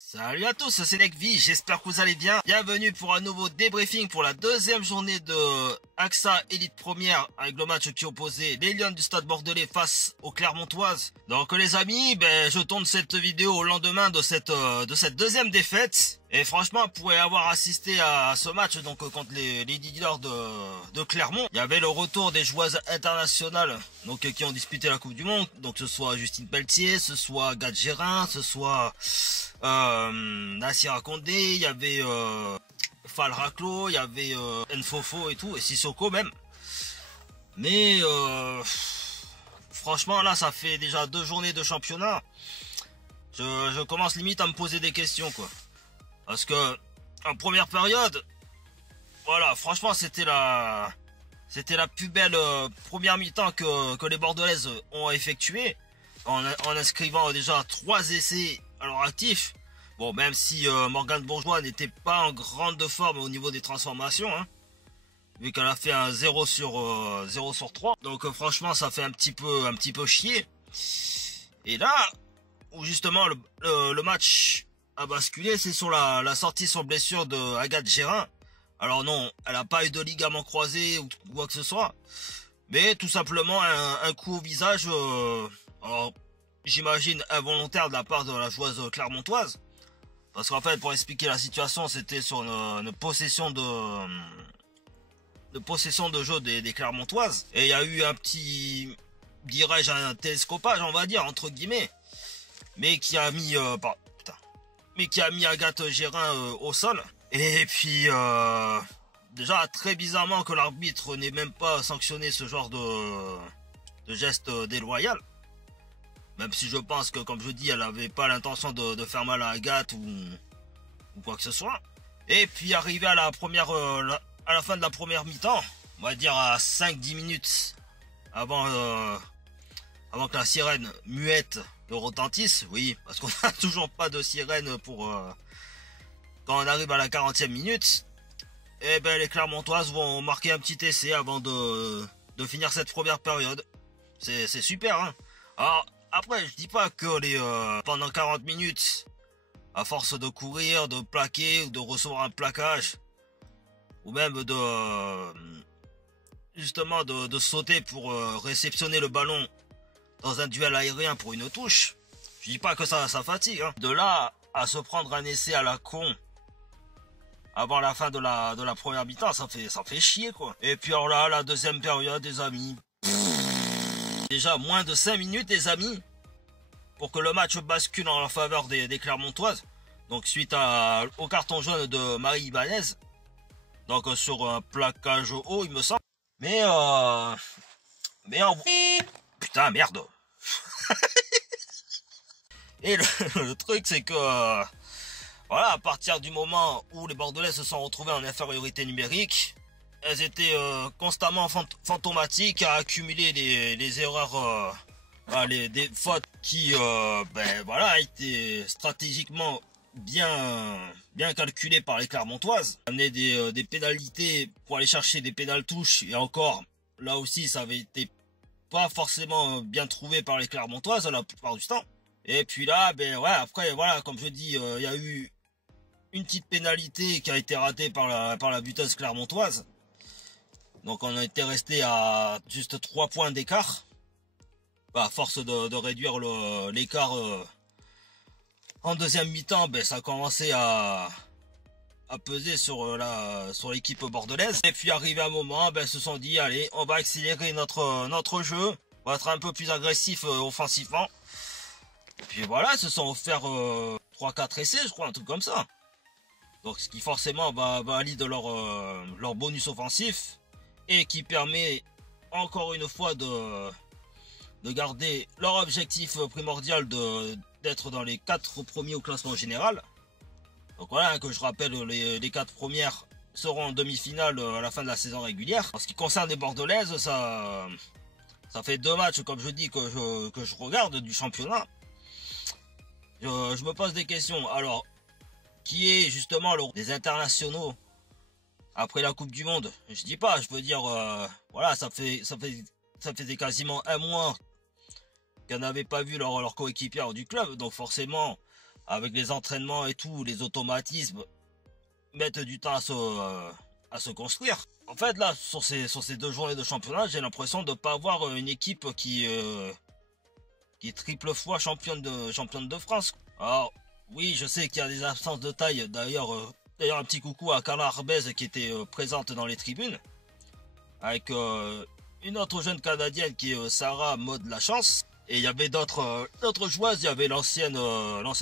Salut à tous, c'est Nekvi, j'espère que vous allez bien. Bienvenue pour un nouveau débriefing pour la deuxième journée de AXA Élite Première avec le match qui opposait les Lions du Stade Bordelais face aux Clermontoises. Donc les amis, je tourne cette vidéo au lendemain de cette deuxième défaite. Et franchement, vous pouvez avoir assisté à ce match donc contre les Leaders de Clermont. Il y avait le retour des joueuses internationales donc qui ont disputé la Coupe du Monde. Donc ce soit Justine Pelletier, ce soit Agathe Gérin, ce soit Nassira Condé, il y avait Fal Raclo, il y avait Nfofo et tout, et Sissoko même. Mais franchement là ça fait déjà 2 journées de championnat. Je commence limite à me poser des questions quoi. Parce que en première période, voilà, franchement c'était la plus belle première mi-temps que les Bordelaises ont effectué en inscrivant déjà 3 essais à leur actif. Bon, même si Morgane Bourgeois n'était pas en grande forme au niveau des transformations, hein, vu qu'elle a fait un 0 sur 3. Donc franchement ça fait un petit peu chier. Et là où justement le match a basculé, c'est sur la sortie sur blessure de Agathe Gérin. Alors non, elle n'a pas eu de ligament croisé ou quoi que ce soit, mais tout simplement un coup au visage, alors j'imagine involontaire de la part de la joueuse clermontoise. Parce qu'en fait, pour expliquer la situation, c'était sur une possession de jeu des Clermontoises. Et il y a eu un petit, dirais-je, un télescopage, on va dire, entre guillemets. Mais qui a mis, Agathe Gérin au sol. Et puis, déjà, très bizarrement que l'arbitre n'ait même pas sanctionné ce genre de geste déloyal. Même si je pense que, comme je dis, elle n'avait pas l'intention de faire mal à Agathe ou quoi que ce soit. Et puis arrivé à la fin de la première mi-temps, on va dire à 5-10 minutes avant que la sirène muette ne retentisse, oui, parce qu'on n'a toujours pas de sirène pour quand on arrive à la 40e minute, et les Clermontoises vont marquer un petit essai avant de finir cette première période. C'est super, hein. Alors, après, je dis pas que pendant 40 minutes, à force de courir, de plaquer ou de recevoir un plaquage, ou même justement de sauter pour réceptionner le ballon dans un duel aérien pour une touche, je dis pas que ça fatigue, hein. De là à se prendre un essai à la con avant la fin de la première mi-temps, ça fait chier quoi. Et puis alors là, la deuxième période, les amis, déjà moins de 5 minutes les amis pour que le match bascule en faveur des Clermontoises. Donc suite au carton jaune de Marie Ibanez. Donc sur un plaquage haut il me semble. Mais putain merde. Et le truc c'est que voilà, à partir du moment où les Bordelais se sont retrouvés en infériorité numérique, elles étaient constamment fantomatiques à accumuler les erreurs, des fautes qui étaient stratégiquement bien calculées par les Clermontoises. Amener des pénalités pour aller chercher des pénales touches, et encore, là aussi ça avait été pas forcément bien trouvé par les Clermontoises la plupart du temps. Et puis là, après, voilà, comme je dis, il y a eu une petite pénalité qui a été ratée par la buteuse clermontoise. Donc on a été resté à juste 3 points d'écart. À force de réduire l'écart en deuxième mi-temps, ça a commencé à peser sur l'équipe bordelaise. Et puis arrivé un moment, ils se sont dit allez, on va accélérer notre jeu, on va être un peu plus agressif offensivement. Et puis voilà, ils se sont offert 3-4 essais, je crois, un truc comme ça. Donc ce qui forcément valide leur bonus offensif et qui permet encore une fois de garder leur objectif primordial d'être dans les 4 premiers au classement général. Donc voilà, que je rappelle, les 4 premières seront en demi-finale à la fin de la saison régulière. En ce qui concerne les Bordelaises, ça fait 2 matchs, comme je dis, que je regarde du championnat. Je me pose des questions. Alors, qui est justement des internationaux après la Coupe du Monde? Je dis pas, je veux dire, voilà, ça faisait quasiment un mois qu'elles n'avaient pas vu leur coéquipière du club, donc forcément, avec les entraînements et tout, les automatismes, mettent du temps à se construire. En fait, là, sur ces 2 journées de championnat, j'ai l'impression de ne pas avoir une équipe qui est triple fois championne de France. Alors, oui, je sais qu'il y a des absences de taille. D'ailleurs, un petit coucou à Carla Arbez qui était présente dans les tribunes. Avec une autre jeune Canadienne qui est Sarah Maud Lachance. Et il y avait d'autres joueuses. Il y avait l'ancienne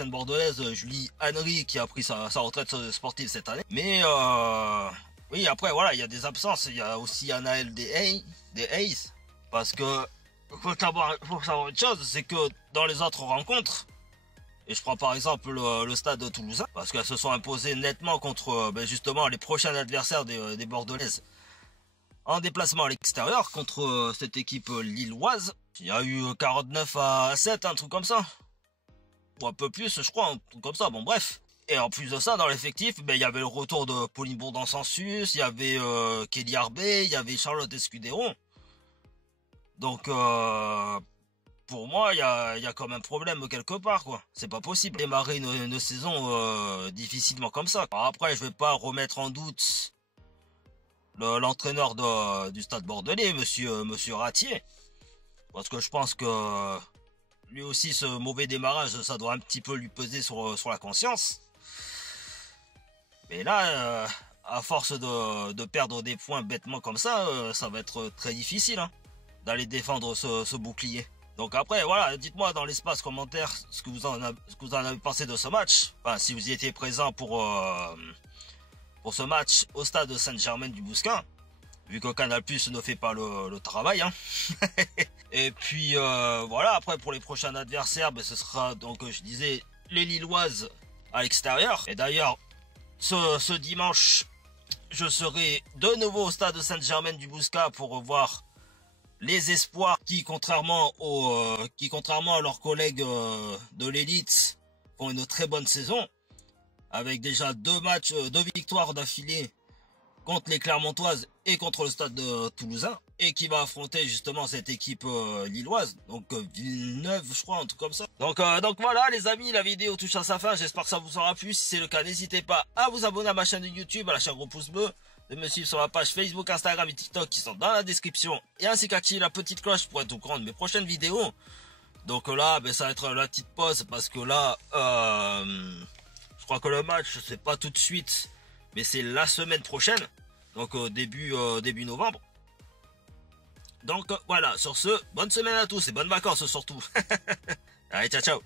bordelaise Julie Henry qui a pris sa retraite sportive cette année. Mais oui, après voilà, il y a des absences. Il y a aussi Anaël des Hayes. Parce que faut savoir une chose, c'est que dans les autres rencontres, et je prends par exemple le stade toulousain, parce qu'elles se sont imposées nettement contre justement les prochains adversaires des Bordelaises en déplacement à l'extérieur contre cette équipe lilloise. Il y a eu 49-7, un truc comme ça. Ou un peu plus, je crois, un truc comme ça, bon bref. Et en plus de ça, dans l'effectif, il y avait le retour de Pauline Bourdon-Census, il y avait Kelly Arbé, il y avait Charlotte Escudero. Donc, pour moi, il y a quand même un problème quelque part, quoi. C'est pas possible démarrer une saison difficilement comme ça. Alors après, je vais pas remettre en doute l'entraîneur du Stade Bordelais, monsieur Ratier. Parce que je pense que lui aussi, ce mauvais démarrage, ça doit un petit peu lui peser sur la conscience. Mais là, à force de perdre des points bêtement comme ça va être très difficile d'aller défendre ce bouclier. Donc après, voilà, dites-moi dans l'espace commentaire ce que vous en avez pensé de ce match. Enfin, si vous y étiez présent pour ce match au stade de Saint-Germain-du-Bousquin, vu que Canal+ ne fait pas le travail. Et puis voilà, après pour les prochains adversaires, ce sera donc, je disais, les Lilloises à l'extérieur. Et d'ailleurs, ce dimanche, je serai de nouveau au stade de Saint-Germain-du-Bousquin pour revoir les espoirs qui, contrairement à leurs collègues de l'élite, font une très bonne saison, avec déjà 2 victoires d'affilée contre les Clermontoises et contre le stade toulousain, et qui va affronter justement cette équipe lilloise, donc Villeneuve, je crois, un truc comme ça. Donc voilà les amis, la vidéo touche à sa fin, j'espère que ça vous aura plu. Si c'est le cas, n'hésitez pas à vous abonner à ma chaîne de YouTube, à lâcher un gros pouce bleu, de me suivre sur ma page Facebook, Instagram et TikTok qui sont dans la description, et ainsi qu'activer la petite cloche pour être au courant de mes prochaines vidéos. Donc là, ça va être la petite pause, parce que là, je crois que le match, c'est pas tout de suite, mais c'est la semaine prochaine, donc début novembre. Donc voilà, sur ce, bonne semaine à tous et bonnes vacances surtout. Allez, ciao ciao.